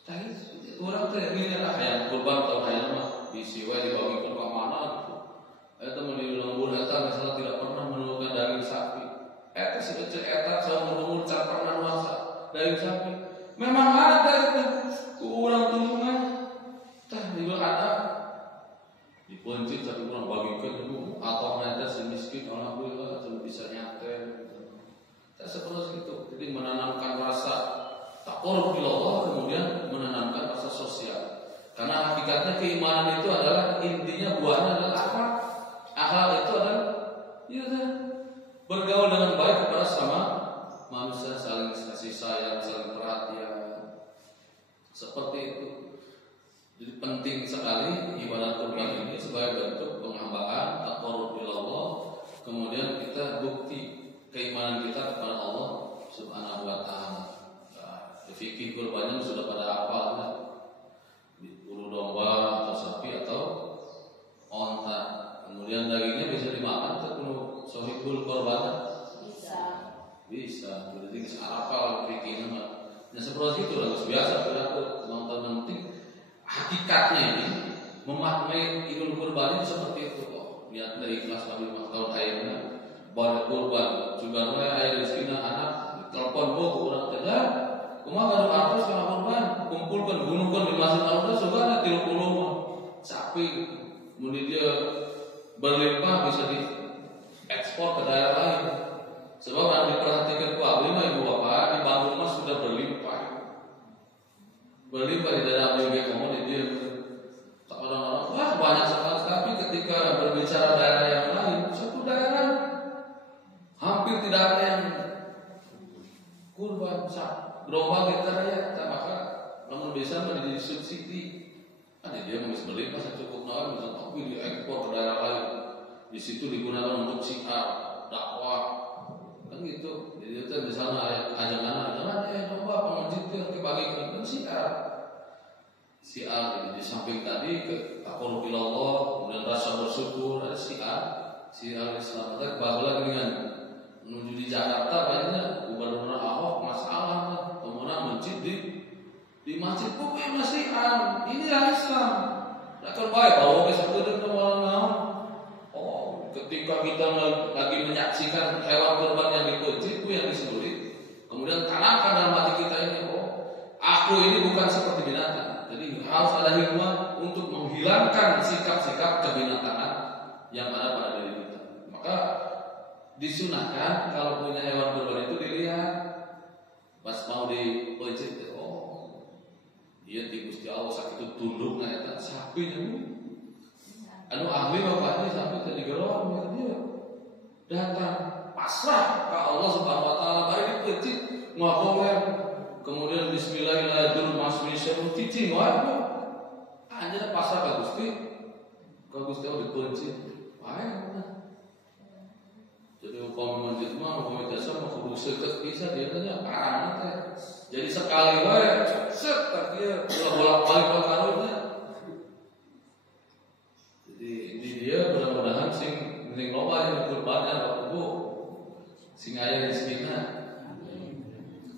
Tapi orang teh ini yang kurban atau hayang mah bisi wae dibagikan ke mana gitu. Eta mun di lembur eta misalnya tidak pernah menemukan daging sapi. Eta si kecil eta saya menunggu can pernah masak daging sapi. Memang ada itu. Orang tulungan tah juga ada dipencit tapi kurang bagikan dulu atau nanti semiskin alhamdulillah atau bisa nyaten. Tak seperti itu. Jadi menanamkan rasa taqarrub ila Allah, kemudian menanamkan rasa sosial. Karena hakikatnya keimanan itu adalah intinya buahnya adalah akhlak. Akhlak itu adalah bergaul dengan baik kepada sama manusia, saling kasih sayang, saling perhatian. Seperti itu. Jadi penting sekali ibadah kurban ini sebagai bentuk penghambaan taqarrub ila Allah. Kemudian kita bukti keimanan kita kepada Allah Subhanahu wa taala. Fikih kurbannya sudah pada hafal kan? Ulu domba atau sapi atau onta. Kemudian dagingnya bisa biasa perilaku nonton nanti. Hakikatnya ini memaknai Idul Kurban ini seperti itu kok. Niat dari ikhlas bagi 5 tahun akhirnya bar kurban juga air rezeki anak telepon bu kurang tegar. Kumaha baru apa sama kurban kumpulkan gunungkan di Masjid Al-Aqsa juga ada 30 sapi. Kemudian dia berlimpah bisa diekspor ke daerah lain. Sebab yang diperhatikan ku abdi mah ibu bapak di Bandung mah sudah berlimpah di daerah abdi kemudian dia orang-orang wah banyak sekali. Tapi ketika berbicara daerah yang lain, satu daerah hampir tidak ada yang kurban gelombang kita ya, maka namun bisa menjadi subsidi. Ada dia bisa berlimpah cukup nawan bisa tapi diekspor ke daerah lain. Di situ digunakan untuk syiar dakwah kan gitu. Jadi itu di sana ajangan coba pengajian itu bagikan syiar. Jadi di samping tadi ke takut bilallah kemudian rasa bersyukur ada syiar Islam. Kita kebablasan dengan menuju di Jakarta banyak Gubernur Ahok masalah temuan masjid di masjid pokoknya masih inilah Islam. Akan baik bahwa besok itu temuan ketika kita lagi menyaksikan hewan kurban yang dipuji itu yang disembelih, kemudian tanamkan dalam hati kita ini, aku ini bukan seperti binatang. Jadi harus ada hikmah untuk menghilangkan sikap-sikap kebinatangan yang ada pada diri kita. Maka disunahkan kalau punya hewan kurban itu dilihat pas mau dipuji, dia di Gusti Allah saat itu tunduk na sapi anu ahli bapaknya sampai ke digerong dia datang pasrah ke Allah Subhanahu wa taala bari dipuji ngakoler kemudian bismillahirrahmanirrahim cicing wae anjeunna pasrah ka Gusti Allah dipuji wae jadi upama masjid mah upama dasar mah kudu seukeut bisa dia tanya parang teh jadi sekali wae set dia bolak-balik karunnya. Dia mudah-mudahan sing loba yang kurban dan bu sing aya rezekinya.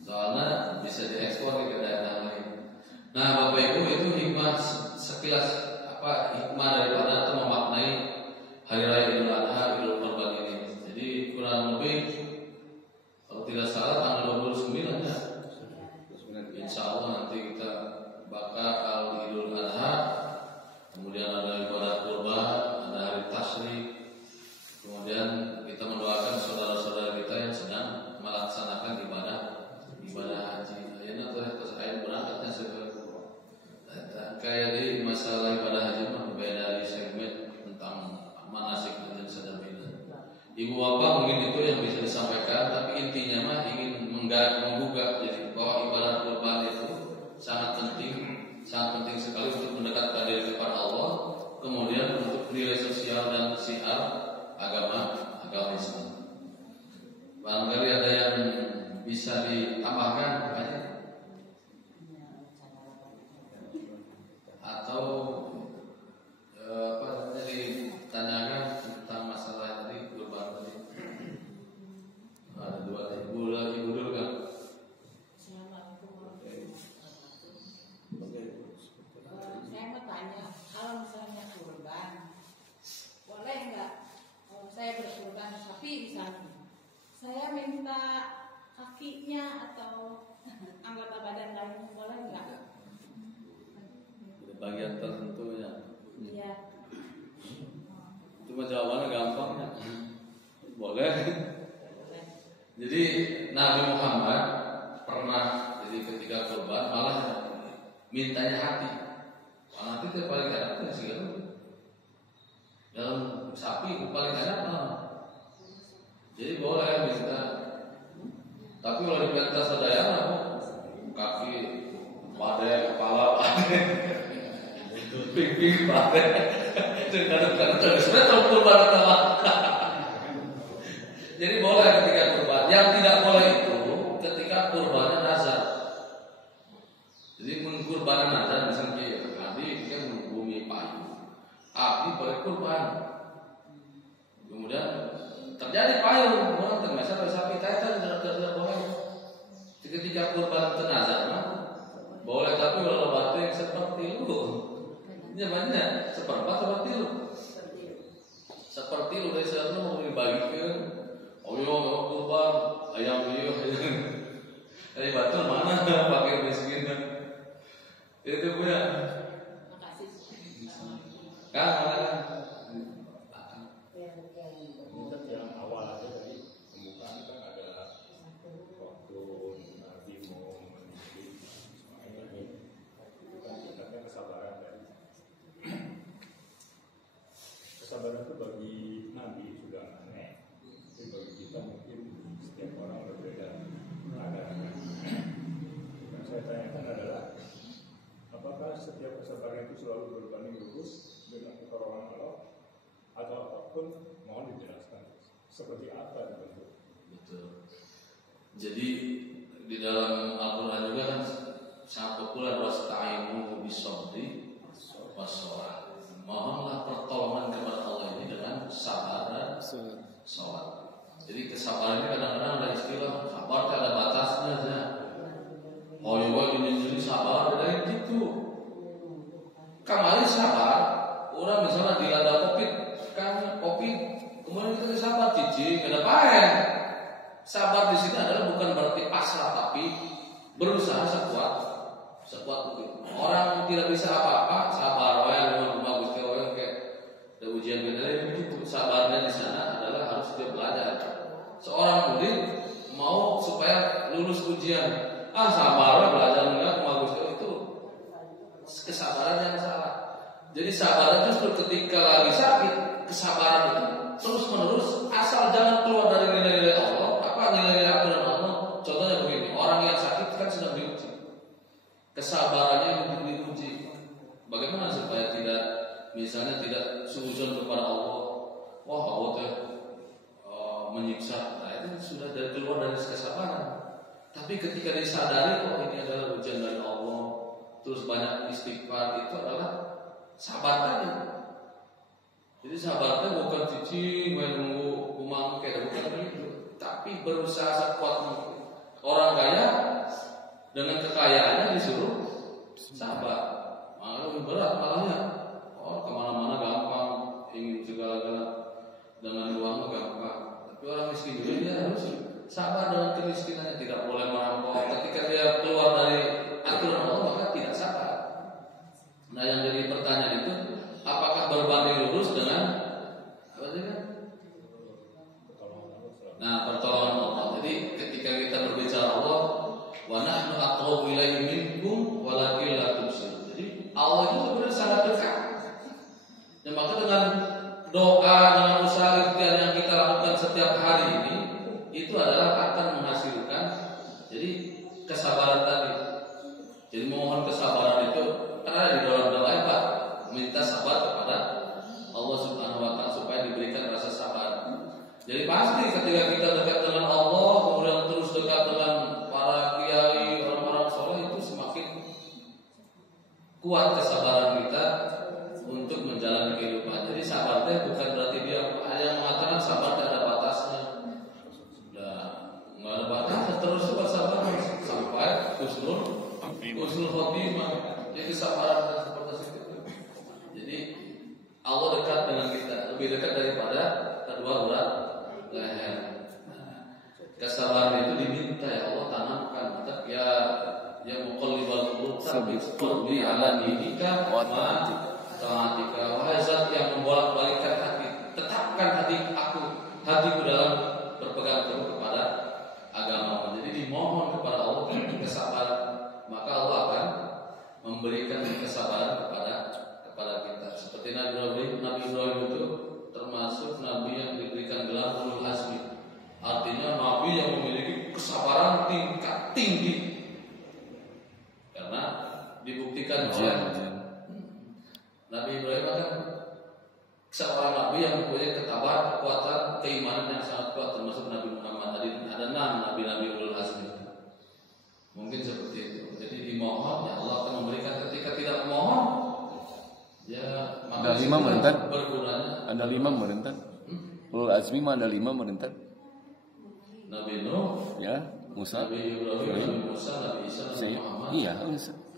Soalnya bisa diekspor ke daerah lain. Nah, Bapak Ibu itu hikmah sekilas hikmah daripada atau memaknai hari raya Idul Adha, Idul Kurban ini. Jadi kurang lebih kalau tidak salah tanggal 29 ya. Insya Allah nanti kita bakal Idul Adha, kemudian ada ibadah kurban, kemudian kita mendoakan saudara-saudara kita yang sedang melaksanakan ibadah haji. Ayeuna terus aya berangkatnya kayak di masalah ibadah haji mah beda di segmen tentang manasik dan sadaqah. Ibu bapak mungkin itu yang bisa disampaikan, tapi intinya mah ingin menggugah jadi bahwa ibadah kurban itu sangat penting sekali untuk mendekatkan diri kepada Allah, kemudian untuk nilai sosial dan syiar agama Islam. Barangkali ada yang bisa ditambahkan atau ditanyakan tentang masalah tadi kurban tadi. Ada dua ibu dulu kan. Saya mau tanya, kalau misalnya kurban, boleh nggak? Saya berkurban sapi misalnya, saya minta kakinya atau anggota badan lain boleh nggak? Bagian tertentu ya. Iya. Cuma jawabannya gampang ya. Boleh. Jadi Nabi Muhammad pernah jadi ketika kurban malah mintanya hati. Hati itu paling enak ya segala. Dalam sapi paling enak jadi boleh minta. Tapi kalau diminta sedaya kaki, badai, kepala, pipi, badai, kadang-kadang sebenarnya terlalu banget. Jadi boleh ketika kurban. Yang tidak boleh itu ketika kurbannya nazar. Jadi mengkurban nazar misalnya abdi kan bumi payu, abdi boleh kurban. Kemudian terjadi payung, orang termesa sapi teten tidak boleh. Ketika kurban tenazar, Boleh tapi kalau batu yang seperti lu. Nyamannya seperempat seperti lu. Seperti lu dari sana mau dibagikan. Oh yo kurban ayam yo. Dari batu mana pakai miskin. Itu punya. Makasih. Kan mana? Yang awal aja tadi pembukaan kan ada waktu Nabi mau menuju Ismail ini kan sebenarnya kesabaran dari kesabaran itu bagi Nabi sudah aneh, tapi bagi kita mungkin setiap orang berbeda keadaannya. Yang saya tanyakan adalah apakah setiap kesabaran itu selalu berbanding lurus dengan pertolongan Allah atau apapun? Mohon dijelaskan seperti apa itu. Betul. Jadi di dalam Al-Quran juga kan sangat populer wasta'inu bis-sabri was-shalah. Mohonlah pertolongan kepada Allah ini dengan sabar dan sholat. Jadi kesabaran ini kadang-kadang ada istilah sabar ada batasnya saja. Oh iya ini sabar dari gitu. Kemarin sabar, orang misalnya dilanda COVID, kan COVID, kemudian kita sabar cici, nggak ada apa-apa. Sabar di sini adalah bukan berarti pasrah, tapi berusaha sekuat mungkin. Orang tidak bisa apa-apa, sabar, bagus kayak ada ujian beda itu. Sabarnya di sana adalah harus dia belajar. Seorang murid mau supaya lulus ujian, sabar belajar enggak bagus itu kesabaran yang salah. Jadi sabar justru ketika lagi sakit, kesabaran itu terus menerus asal jangan keluar dari nilai-nilai Allah, nilai-nilai aturan Allah. Contohnya begini, orang yang sakit kan sedang diuji, kesabarannya untuk diuji. Bagaimana supaya misalnya tidak suzon kepada Allah, wah Allah menyiksa, nah itu sudah keluar dari kesabaran. Tapi ketika disadari ini adalah ujian dari Allah, terus banyak istighfar, itu adalah sabar tadi. Jadi sabar itu bukan cici menunggu umang kayak bukan begitu, tapi berusaha sekuat mungkin. Orang kaya dengan kekayaannya disuruh sabar, malah lebih berat malahnya. Kemana-mana gampang, ingin segala-galanya dengan uang gampang. Tapi orang miskin juga dia harus sabar dengan kemiskinannya, tidak boleh merampok. Ketika dia keluar dari aturan Allah maka tidak sabar. Nah yang jadi pertanyaan itu, apakah berbanding lurus dengan apa sih kan? Nah pertolongan Allah. Jadi ketika kita berbicara Allah, wa nahnu aqrabu ilaihi minkum walakin la tubsirun. Jadi Allah itu benar sangat dekat. Dan maka dengan doa, dengan usaha ikhtiar yang kita lakukan setiap hari ini, itu adalah akan menghasilkan jadi kesabaran tadi. Jadi mohon kesabaran itu karena di dalam doa Pak minta sabar kepada Allah Subhanahu wa taala supaya diberikan rasa sabar. Jadi pasti ketika kita dekat dengan Allah, kemudian terus dekat dengan para kiai, orang-orang soleh, itu semakin kuat kesabaran kita untuk menjalani kehidupan. Jadi sabarnya bukan berarti dia ada yang mengatakan sabar tidak ada batasnya. Nggak ada batasnya, terus bersabar sampai husnul khotimah. Jadi kesabaran seperti itu. Jadi Allah dekat dengan kita, lebih dekat daripada kedua belah leher. Kesabaran itu diminta ya Allah tanamkan kita ya muqallibal qulub tsabbit qalbi ala dinika wa ta'atika. Wahai zat yang membolak-balikkan hati, tetapkan hatiku dalam berpegang teguh kepada agama. Jadi dimohon kepada Allah kesabaran, maka Allah akan memberikan kesabaran kepada kita. Seperti Nabi Ibrahim itu termasuk nabi yang diberikan gelar ulul azmi. Artinya nabi yang memiliki kesabaran tingkat tinggi. Karena dibuktikan oleh Nabi Ibrahim kan seorang nabi yang mempunyai ketabahan, kekuatan, keimanan yang sangat kuat, termasuk Nabi Muhammad. Tadi ada 6 nabi-nabi ulul azmi. Mungkin seperti itu. Jadi dimohon, ya Allah akan memberikan. Ketika tidak memohon, ya ada 5 merentan. Bergunanya. Ada 5 merentan. Ulul azmi mah ada 5 merentan. Nabi Nuh, ya, Musa, Nabi Ibrahim, Nabi Musa, Nabi Isa, Nabi Muhammad. Iya,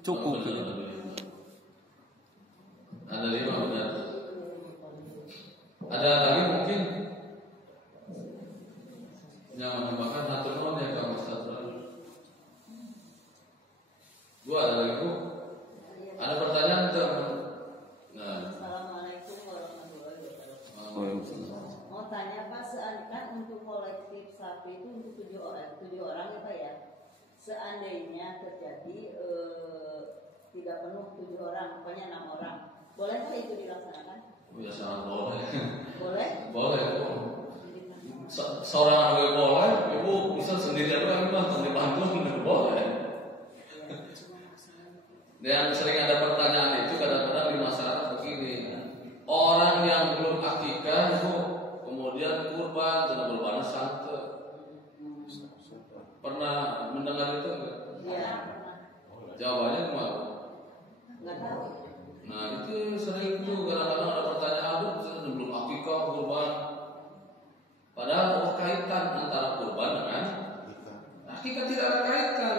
cukup. Ada 5 benar. Ada lagi mungkin yang menambahkan hatur nuhun ya Kang Ustaz. Bu ada lagi Bu? Ada pertanyaan tuh? Nah. Assalamualaikum warahmatullahi wabarakatuh. Waalaikumsalam. Mau tanya Pak, kan untuk kolektif sapi itu untuk 7 orang ya Pak ya. Seandainya terjadi tidak penuh 7 orang, pokoknya 6 orang, boleh Pak itu dilaksanakan? Ya sangat boleh. Boleh? Boleh Bu. Seorang anak boleh, Ibu bisa sendirian kan dibantu boleh. Dan sering ada pertanyaan itu kadang-kadang di masyarakat begini, orang yang belum akikah itu kemudian kurban, sudah berbanah santet. Pernah mendengar itu enggak? Iya, pernah. Jawabannya gimana? Enggak tahu. Nah itu sering tuh kadang-kadang ada pertanyaan, aduh saya belum akikah kurban. Padahal kaitan antara kurban dengan akikah tidak ada kaitan.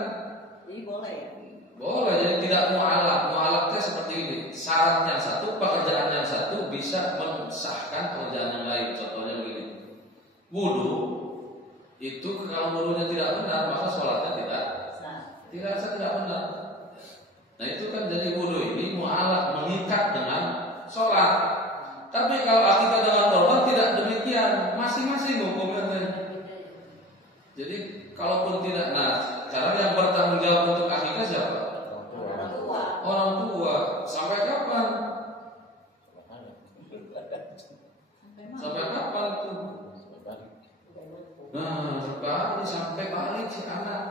Jadi boleh ya? Boleh, jadi tidak mu'alak. Mu'alaknya seperti ini. Syarat yang satu, pekerjaan yang satu bisa mensahkan pekerjaan yang lain. Contohnya begini. Wudu itu kalau wudunya tidak benar, maka sholatnya tidak benar. Nah itu kan jadi wudu ini mu'alak, mengikat dengan sholat. Tapi kalau akikah dengan korban tidak demikian. Masing-masing hukumnya. Jadi kalaupun tidak, nah cara yang bertanggung jawab untuk akikah siapa? Orang tua. Sampai kapan? Sampai kapan tuh? Nah, sampai balik si anak.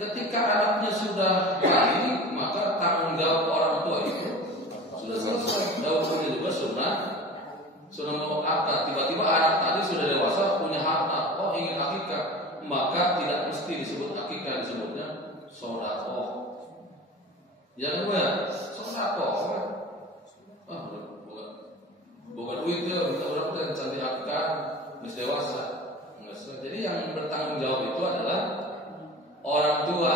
Ketika anaknya sudah balik, maka tanggung jawab orang tua itu sudah selesai. Dahulunya juga sudah mau akad. Tiba-tiba anak tadi sudah dewasa, punya hak. Oh ingin akikah, maka tidak mesti disebut akikah, disebutnya sodakoh. Jangan gue sodakoh. Bukan duit ya, kita berapa dan cantik akikah, mesti dewasa. Jadi yang bertanggung jawab itu adalah orang tua.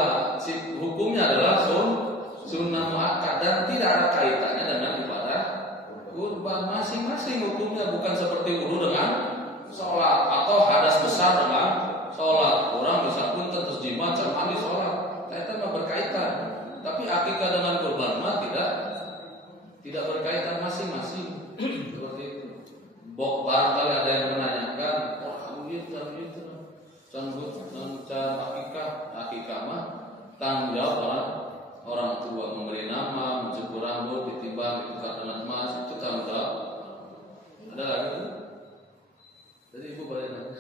Hukumnya adalah sunnah muakkad dan tidak ada kaitannya dengan ibadah kurban. Masing-masing hukumnya, bukan seperti wudu dengan sholat atau hadas besar dengan sholat. Orang bisa pun terus jima mandi sholat, itu nggak berkaitan. Tapi akikah dengan kurban mah tidak berkaitan, masing-masing. Seperti itu. Barangkali ada yang menanyakan, gitu. Akikah mah tanggung jawab orang tua, memberi nama, mencukur rambut, ditimbang, ditukar dengan emas, itu tanggung jawab. Ada lagi? Jadi ibu boleh nanya.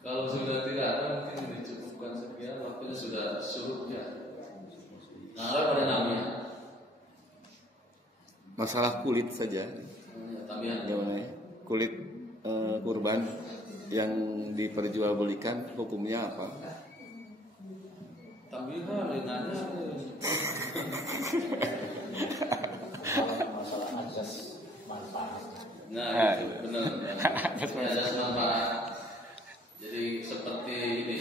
Kalau sudah tidak ada, mungkin dicukupkan sekian, waktunya sudah surutnya. Nah, pada namanya Masalah kulit saja. Gimana ya? Kulit kurban yang diperjualbelikan hukumnya apa? Tambihan nanya. Masalah asas manfaat. Nah, itu benar. Ada manfaat. Jadi seperti ini,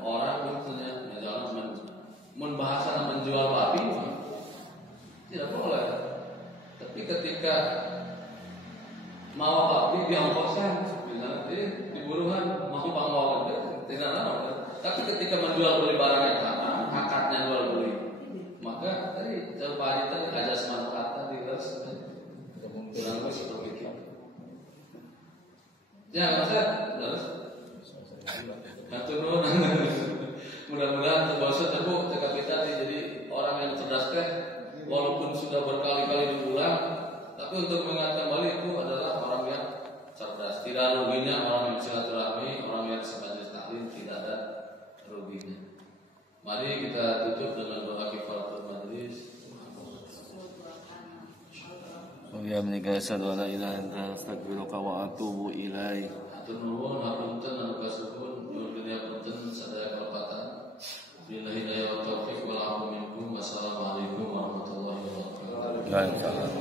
orang misalnya jalan membahasakan menjual babi, tidak boleh. Tapi ketika mau babi diongkoskan, misalnya diburuhan mau pangwal, tidak ada. Tapi ketika menjual beli barang yang sama, akadnya jual beli, maka tadi coba tadi ajas manfaat tadi terus kurang lebih seperti itu. Ya, maksudnya terus. Hatur mudah-mudahan terbosan terbuk cakap kita nih. Jadi orang yang cerdas teh walaupun sudah berkali-kali diulang, tapi untuk mengingat kembali itu adalah orang yang cerdas. Tidak ada ruginya orang yang silaturahmi, orang yang sebagai taklim, tidak ada ruginya. Mari kita tutup dengan doa kifaratul majlis. Ya menika asyhadu an la ilaha illa anta astaghfiruka wa atubu ilaik. Hatur nuhun hapunten anu kasuhun nyuwun punten sadaya kalepatan. Billahi hidayah wa taufiq wal afu minkum. Wassalamualaikum warahmatullahi wabarakatuh. Waalaikumsalam.